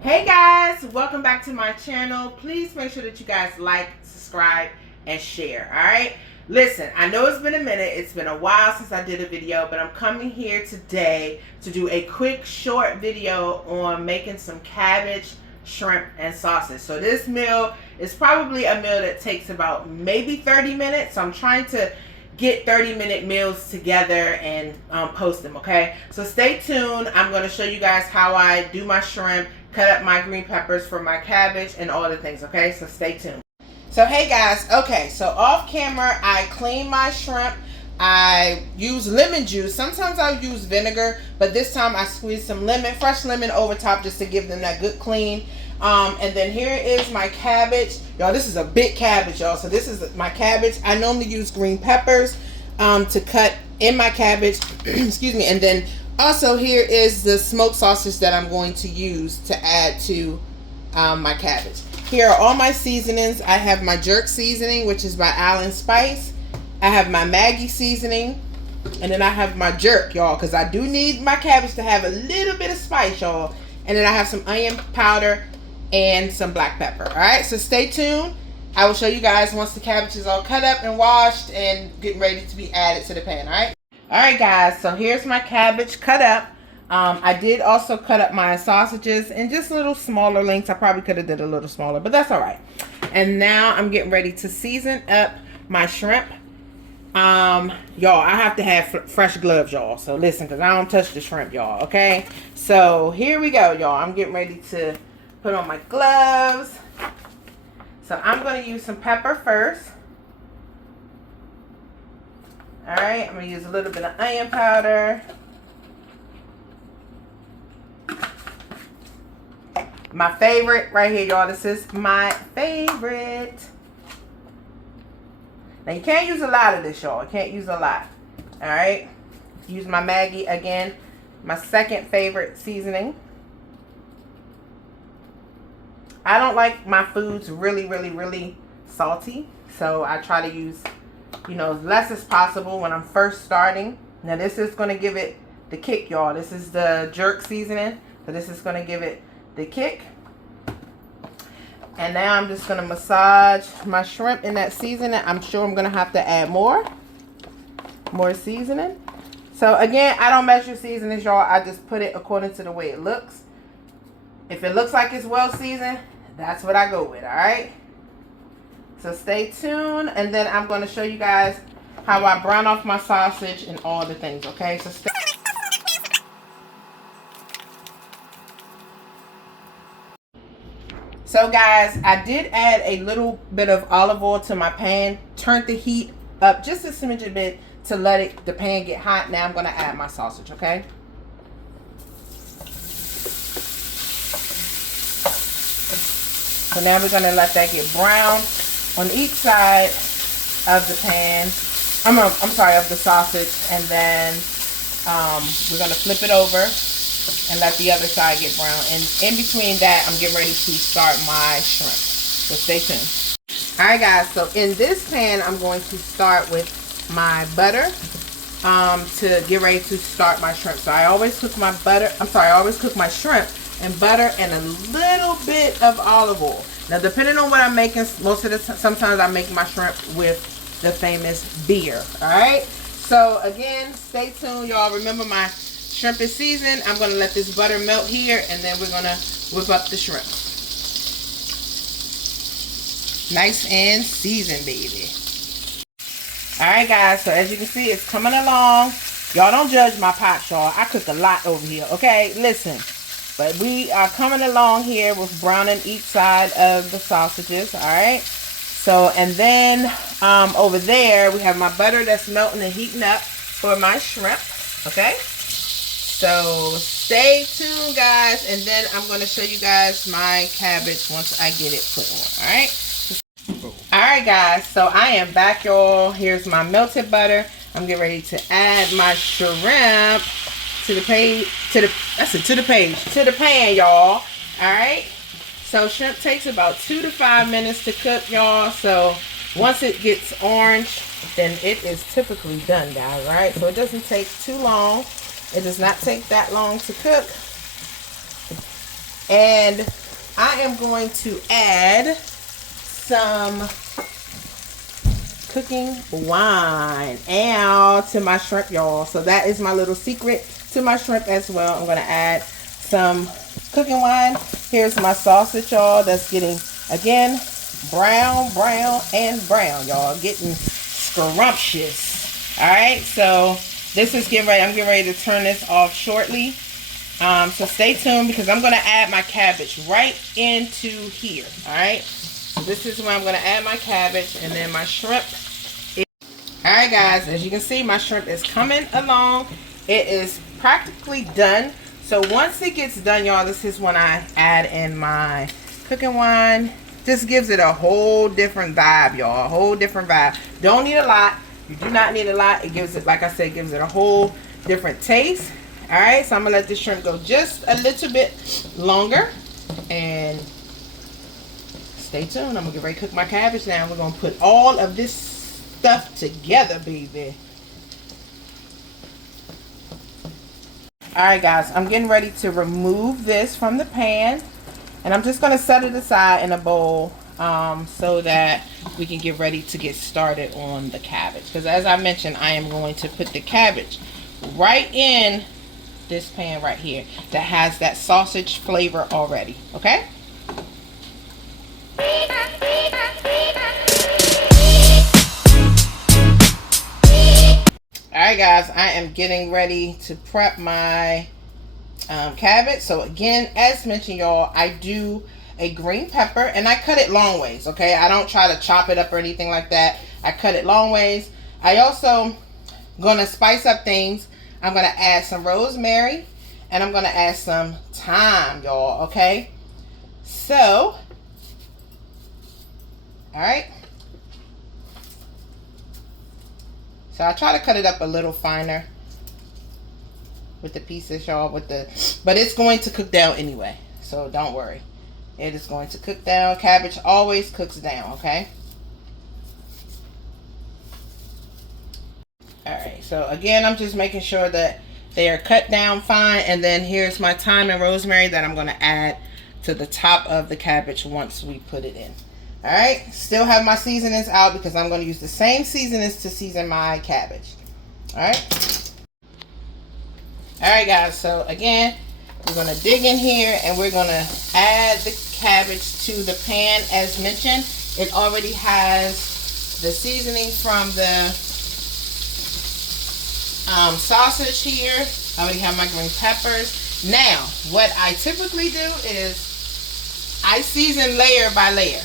Hey guys, welcome back to my channel. Please make sure that you guys like, subscribe, and share. Alright, listen, I know it's been a minute, it's been a while since I did a video, but I'm coming here today to do a quick short video on making some cabbage, shrimp, and sausage. So this meal is probably a meal that takes about maybe 30 minutes. So I'm trying to get 30-minute meals together and post them. Okay, so stay tuned. I'm going to show you guys how I do my shrimp, cut up my green peppers for my cabbage, and all the things. Okay, so stay tuned. So hey guys, okay, so off camera I clean my shrimp. I use lemon juice. Sometimes I'll use vinegar, but this time I squeeze some lemon, fresh lemon over top, just to give them that good clean. And then here is my cabbage. Y'all, this is a big cabbage, y'all. So this is my cabbage. I normally use green peppers to cut in my cabbage. Excuse me. And then also here is the smoked sausage that I'm going to use to add to my cabbage. Here are all my seasonings. I have my jerk seasoning, which is by Allen Spice. I have my Maggi seasoning. And then I have my jerk, y'all, because I do need my cabbage to have a little bit of spice, y'all. And then I have some onion powder and some black pepper. All right, so stay tuned. I will show you guys once the cabbage is all cut up and washed and getting ready to be added to the pan. All right guys, so here's my cabbage cut up. I did also cut up my sausages in just little smaller lengths. I probably could have did a little smaller, but that's all right. And now I'm getting ready to season up my shrimp. Y'all, I have to have fresh gloves, y'all. So listen, because I don't touch the shrimp, y'all. Okay, so here we go, y'all. I'm getting ready to put on my gloves. So I'm going to use some pepper first. Alright, I'm going to use a little bit of onion powder. My favorite right here, y'all. This is my favorite. Now you can't use a lot of this, y'all. You can't use a lot. Alright. Use my Maggi again. My second favorite seasoning. I don't like my foods really salty, so I try to use, you know, as less as possible when I'm first starting. Now this is going to give it the kick, y'all. This is the jerk seasoning, so this is going to give it the kick. And now I'm just going to massage my shrimp in that seasoning. I'm sure I'm going to have to add more seasoning. So again, I don't measure seasonings, y'all. I just put it according to the way it looks. If it looks like it's well seasoned, that's what I go with, all right? So stay tuned, and then I'm going to show you guys how I brown off my sausage and all the things, okay? So stay. So guys, I did add a little bit of olive oil to my pan, turned the heat up just a smidge bit to let the pan get hot. Now I'm going to add my sausage, okay? So now we're going to let that get brown on each side of the pan. I'm sorry, of the sausage. And then we're going to flip it over and let the other side get brown. And in between that, I'm getting ready to start my shrimp. So stay tuned. Alright guys, so in this pan, I'm going to start with my butter to get ready to start my shrimp. So I always cook my I always cook my shrimp and butter and a little bit of olive oil. Now depending on what I'm making, sometimes I make my shrimp with the famous beer. Alright, so again, stay tuned, y'all. Remember, my shrimp is seasoned. I'm going to let this butter melt here, and then we're going to whip up the shrimp. Nice and seasoned, baby. Alright guys, so as you can see, it's coming along. Y'all don't judge my pot, y'all. I cook a lot over here, okay? Listen. But we are coming along here with browning each side of the sausages, all right? So, and then over there, we have my butter that's melting and heating up for my shrimp, okay? So, stay tuned, guys. And then I'm going to show you guys my cabbage once I get it put on, all right? All right, guys. So, I am back, y'all. Here's my melted butter. I'm getting ready to add my shrimp to the pan, y'all. All right, so shrimp takes about 2 to 5 minutes to cook, y'all. So once it gets orange, then it is typically done, guys. All right, so it doesn't take too long. It does not take that long to cook. And I am going to add some cooking wine to my shrimp, y'all. So that is my little secret to my shrimp as well. I'm going to add some cooking wine. Here's my sausage, y'all. That's getting, again, brown, and brown, y'all. Getting scrumptious. All right, so this is getting ready. I'm getting ready to turn this off shortly. So stay tuned because I'm going to add my cabbage right into here. All right, so this is where I'm going to add my cabbage, and then my shrimp. All right, guys, as you can see, my shrimp is coming along. It is practically done. So once it gets done, y'all, this is when I add in my cooking wine. Just gives it a whole different vibe, y'all. A whole different vibe. Don't need a lot. You do not need a lot. It gives it, like I said, gives it a whole different taste. All right, so I'm going to let this shrimp go just a little bit longer. And stay tuned. I'm going to get ready to cook my cabbage now. We're going to put all of this stuff together, baby. Alright, guys, I'm getting ready to remove this from the pan, and I'm just going to set it aside in a bowl so that we can get ready to get started on the cabbage, because as I mentioned, I am going to put the cabbage right in this pan right here that has that sausage flavor already. Okay. Alright, guys, I am getting ready to prep my cabbage. So again, as mentioned, y'all, I do a green pepper and I cut it long ways. Okay, I don't try to chop it up or anything like that. I cut it long ways. I also gonna spice up things. I'm gonna add some rosemary and I'm gonna add some thyme, y'all. Okay, so all right. So I try to cut it up a little finer with the pieces, y'all, but it's going to cook down anyway. So don't worry. It is going to cook down. Cabbage always cooks down, okay? Alright, so again, I'm just making sure that they are cut down fine. And then here's my thyme and rosemary that I'm going to add to the top of the cabbage once we put it in. Alright, still have my seasonings out because I'm going to use the same seasonings to season my cabbage. Alright. Alright, guys, so again, we're going to dig in here and we're going to add the cabbage to the pan as mentioned. It already has the seasoning from the sausage here. I already have my green peppers. Now, what I typically do is I season layer by layer.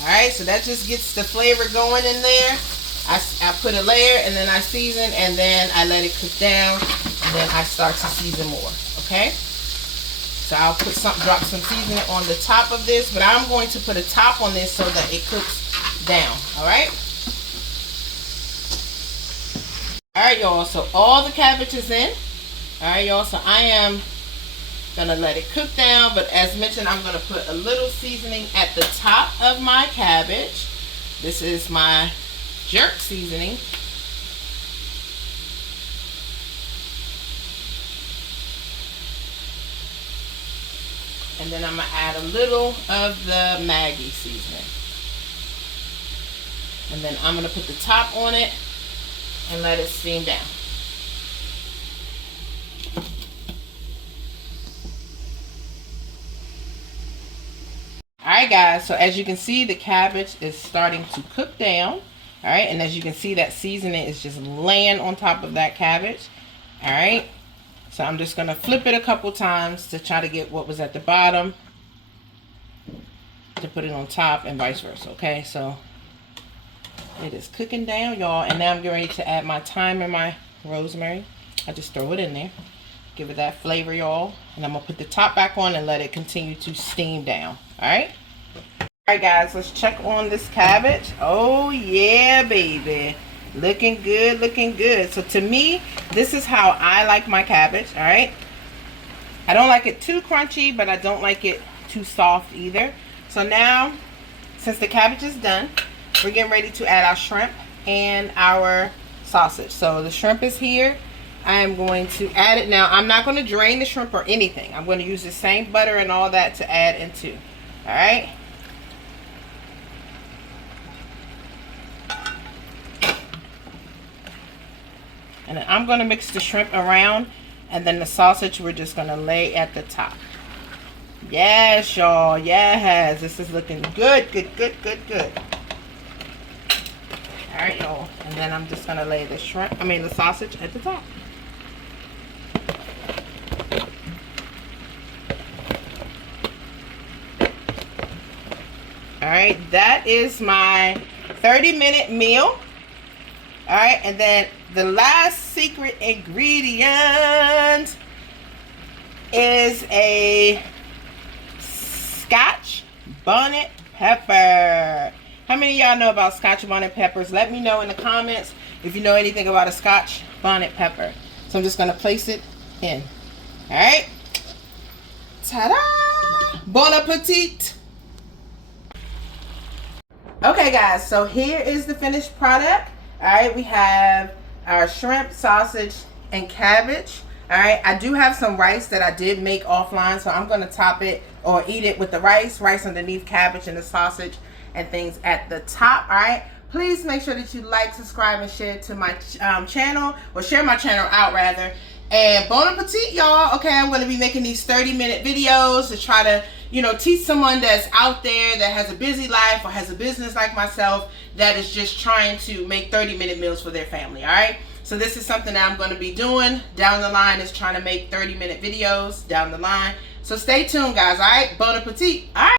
Alright, so that just gets the flavor going in there. I put a layer and then I season and then I let it cook down and then I start to season more. Okay? So I'll drop some seasoning on the top of this, but I'm going to put a top on this so that it cooks down. Alright? Alright, y'all, so all the cabbage is in. Alright, y'all, so I am gonna let it cook down, but as mentioned, I'm gonna put a little seasoning at the top of my cabbage. This is my jerk seasoning. And then I'm gonna add a little of the Maggi seasoning. And then I'm gonna put the top on it and let it steam down. Alright, guys, so as you can see, the cabbage is starting to cook down. Alright, and as you can see, that seasoning is just laying on top of that cabbage. Alright, so I'm just going to flip it a couple times to try to get what was at the bottom to put it on top and vice versa. Okay, so it is cooking down, y'all, and now I'm getting ready to add my thyme and my rosemary. I just throw it in there, give it that flavor, y'all, and I'm going to put the top back on and let it continue to steam down. Alright, guys, let's check on this cabbage. Oh yeah, baby, looking good, looking good. So to me, this is how I like my cabbage. Alright, I don't like it too crunchy, but I don't like it too soft either. So now, since the cabbage is done, we're getting ready to add our shrimp and our sausage. So the shrimp is here I am going to add it now. I'm not going to drain the shrimp or anything. I'm going to use the same butter and all that to add into. All right. And then I'm going to mix the shrimp around, and then the sausage we're just going to lay at the top. Yes, y'all. Yes. This is looking good, good, good, good, good. All right, y'all. And then I'm just going to lay the the sausage at the top. All right, that is my 30-minute meal. All right, and then the last secret ingredient is a Scotch bonnet pepper. How many of y'all know about Scotch bonnet peppers? Let me know in the comments if you know anything about a Scotch bonnet pepper. So I'm just going to place it in. All right. Ta-da! Bon appetit! Okay, guys, so here is the finished product. All right, we have our shrimp, sausage, and cabbage. All right, I do have some rice that I did make offline, so I'm going to top it or eat it with the rice underneath, cabbage and the sausage and things at the top. All right, please make sure that you like, subscribe, and share to my channel, or share my channel out rather. And bon appetit, y'all. Okay, I'm going to be making these 30-minute videos to try to, you know, teach someone that's out there that has a busy life or has a business like myself that is just trying to make 30-minute meals for their family. All right, so this is something that I'm going to be doing down the line, is trying to make 30-minute videos down the line. So stay tuned, guys. All right, bon appetit. All right.